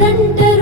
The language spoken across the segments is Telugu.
തൊടണ്ട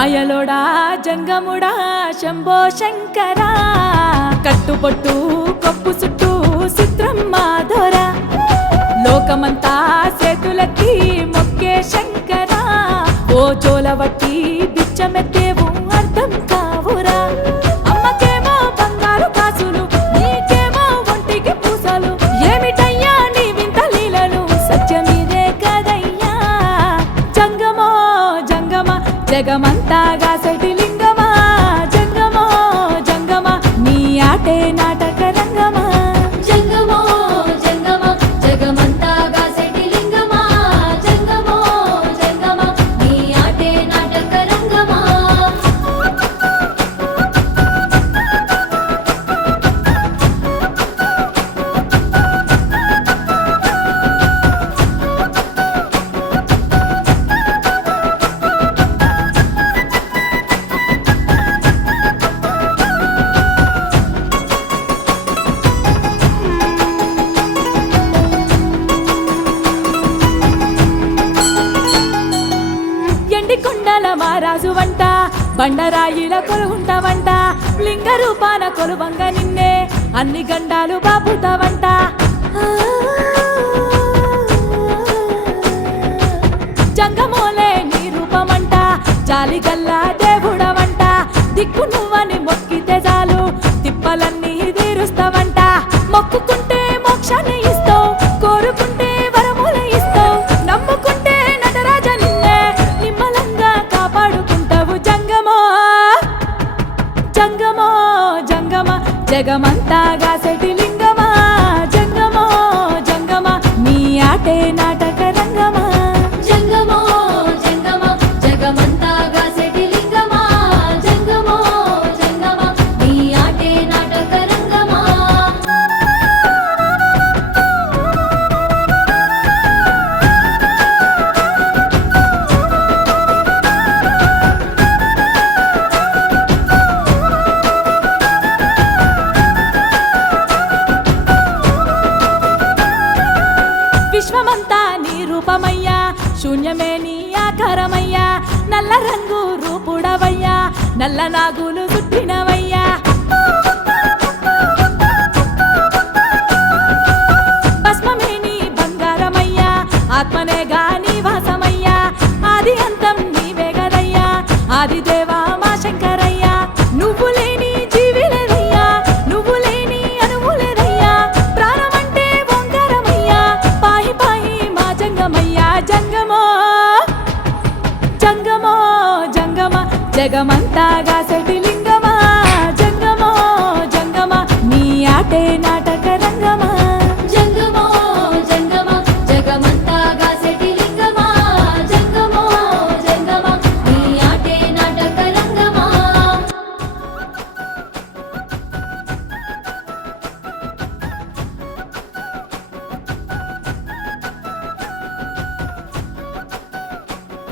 మాయలోడా జంగముడా శంభో శంకరా. కట్టుబొట్టు కప్పు చుట్టూ చిత్రమ్మ దొర. లోకమంతా చేతులెత్తి మొక్కే శంకరా. ఓ చోలవట్టి బిచ్చమెత్తి జగమంతాగా రాజు వంట బండరాయిల కొలుగుంటావంట లింగ రూపాన కొలువంగ నిన్నే అన్ని గండాలు బాపుతావంట. జంగమ జగమంతాగా సెటిలింగ్ విశ్వమంతా నీ రూపమయ్యా శూన్యమే నీ ఆకారమయ్యా. నల్ల రంగు రూపుడవయ్యా. నల్ల నాగులు చుట్టినవయ్యా. జగమంతాగా గాసటి